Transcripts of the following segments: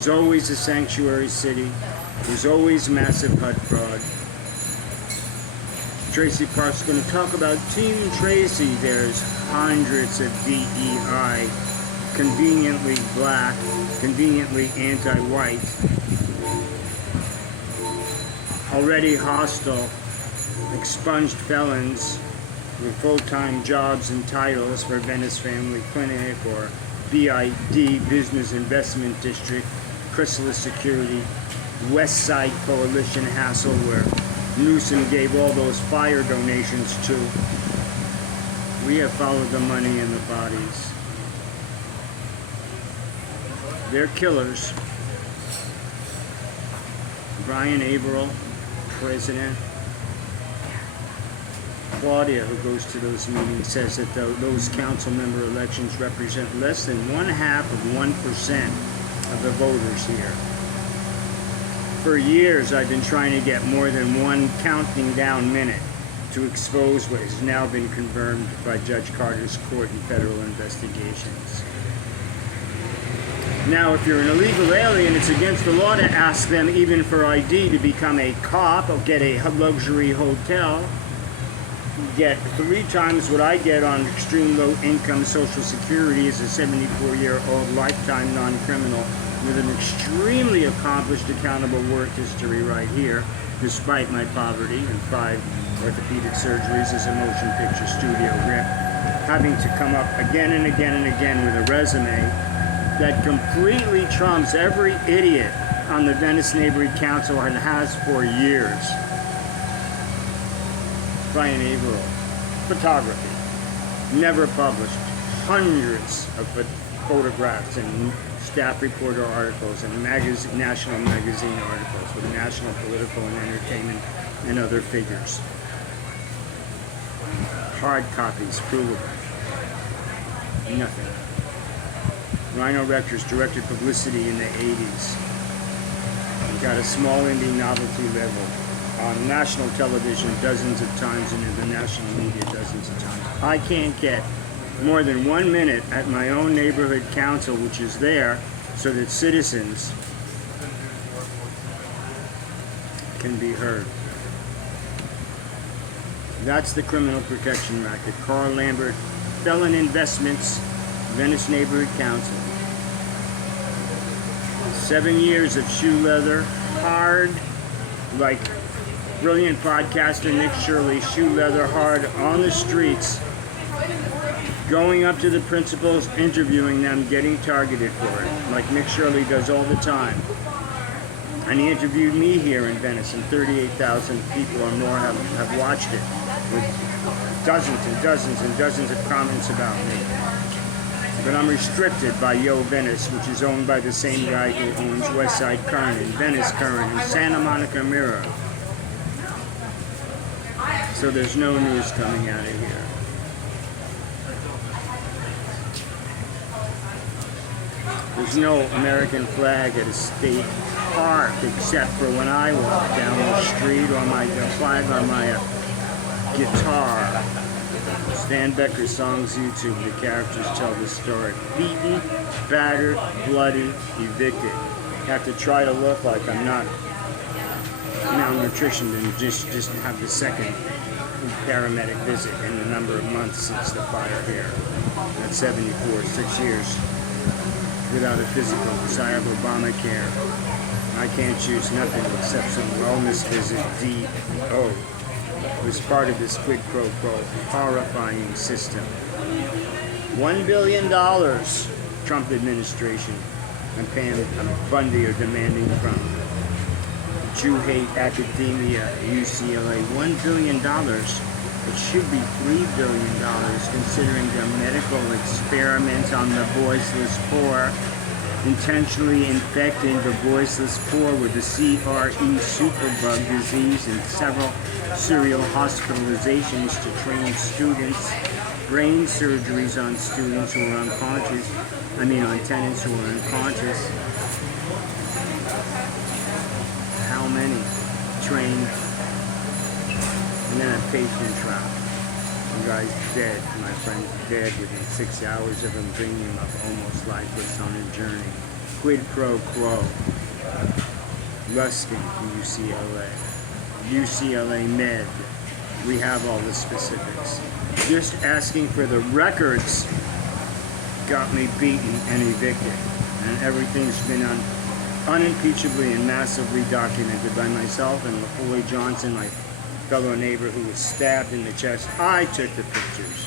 There's always a sanctuary city. There's always massive HUD fraud. TRACI Park's going to talk about Team TRACI. There's hundreds of DEI, conveniently black, conveniently anti-white, already hostile, expunged felons with full-time jobs and titles for Venice Family Clinic or BID, Business Investment District, Chrysalis Security, West Side Coalition hassle where Newsom gave all those fire donations to. We have followed the money and the bodies. They're killers. Brian Averill, president. Claudia, who goes to those meetings, says that those council member elections represent less than 1/2 of 1% of the voters here. For years, I've been trying to get more than one counting down minute to expose what has now been confirmed by Judge Carter's court in federal investigations. Now, if you're an illegal alien, it's against the law to ask them, even for ID, to become a cop or get a luxury hotel. Get 3 times what I get on extreme low income Social Security as a 74-year-old lifetime non-criminal with an extremely accomplished accountable work history right here, despite my poverty and 5 orthopedic surgeries as a motion picture studio rep, having to come up again and again and again with a resume that completely trumps every idiot on the Venice Neighborhood Council and has for years. Brian Averill, photography, never published, hundreds of photographs and staff reporter articles and national magazine articles with national political and entertainment and other figures. Hard copies, provable. Nothing. Rhino Rector's directed publicity in the 80s. He got a small indie novelty level. On national television dozens of times and in the national media dozens of times. I can't get more than 1 minute at my own neighborhood council, which is there so that citizens can be heard. That's the criminal protection racket. Carl Lambert, Felon Investments, Venice Neighborhood Council. 7 years of shoe leather, hard, like brilliant podcaster Nick Shirley, shoe leather hard on the streets, going up to the principals, interviewing them, getting targeted for it, like Nick Shirley does all the time. And he interviewed me here in Venice, and 38,000 people or more have watched it, with dozens and dozens and dozens of comments about me. But I'm restricted by Yo Venice, which is owned by the same guy who owns Westside Current and Venice Current and Santa Monica Mirror. So there's no news coming out of here. There's no American flag at a state park except for when I walk down the street or my flag on my guitar. Stan Becker songs YouTube, the characters tell the story. Beaten, battered, bloody, evicted. Have to try to look like I'm not malnutritioned and just have the second paramedic visit in the number of months since the fire here. That's 74, 6 years without a physical, because I have Obamacare. I can't choose nothing except some wellness visit, DO. It was part of this quid pro quo horrifying system. $1 billion, Trump administration and Pam Bundy are demanding from Jew hate academia, UCLA, $1 billion. It should be $3 billion, considering the medical experiment on the voiceless poor, intentionally infecting the voiceless poor with the CRE superbug disease and several serial hospitalizations to train students, brain surgeries on students who are unconscious, on tenants who are unconscious. How many trained? And then a patient trap. One guy's dead. My friend's dead within 6 hours of him bringing him up almost lifeless on a journey. quid pro quo. Ruskin from UCLA. UCLA Med. We have all the specifics. Just asking for the records got me beaten and evicted. And everything's been unimpeachably and massively documented by myself and LaFoy Johnson, my fellow neighbor who was stabbed in the chest. I took the pictures.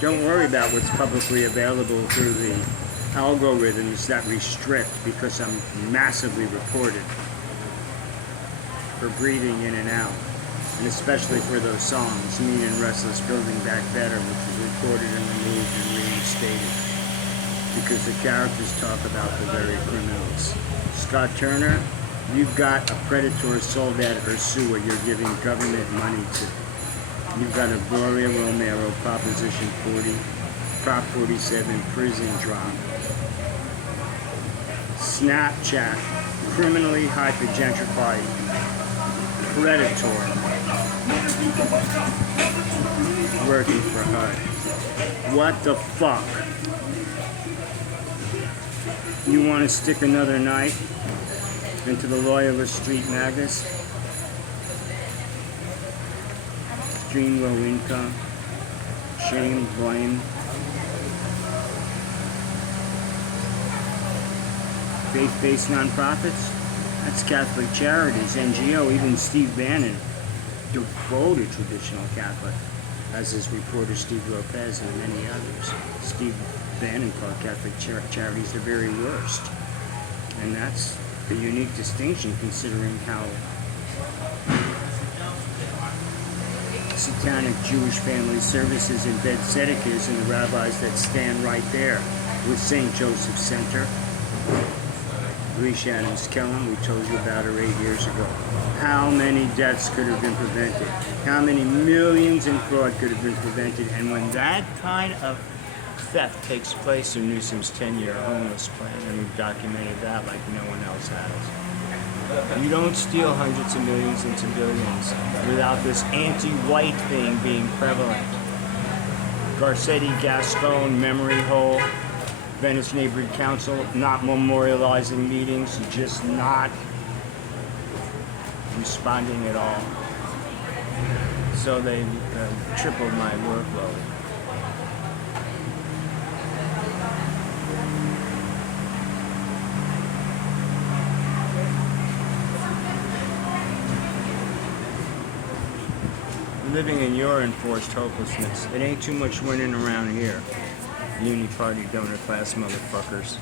Don't worry about what's publicly available through the algorithms that restrict, because I'm massively reported for breathing in and out. And especially for those songs, Mean and Restless, Building Back Better, which was recorded and removed and reinstated. Because the characters talk about the very criminals. Scott Turner, you've got a predator sold at her sewer you're giving government money to. You've got a Gloria Romero Proposition 40, Prop 47 prison drop. Snapchat, criminally hypergentrified predator working for HUD. What the fuck? You want to stick another knife into the loyalist street magus? Extreme low income, shame, blame, faith-based nonprofits. That's Catholic Charities, NGO. Even Steve Bannon, devoted traditional Catholic, as is reporter Steve Lopez and many others. Steve Bannon called Catholic Charities the very worst. And that's a unique distinction considering how satanic Jewish family services embed tzedekahs and the rabbis that stand right there with St. Joseph's Center. Leash Adams Kellum, we told you about her 8 years ago. How many deaths could have been prevented? How many millions in fraud could have been prevented? And when that kind of theft takes place in Newsom's 10-year homeless plan, and we've documented that like no one else has. You don't steal hundreds of millions into billions without this anti-white thing being prevalent. Garcetti, Gascon, memory hole, Venice Neighborhood Council not memorializing meetings, just not responding at all. So they tripled my workload. Living in your enforced hopelessness. It ain't too much winning around here. Uni Party donor class motherfuckers.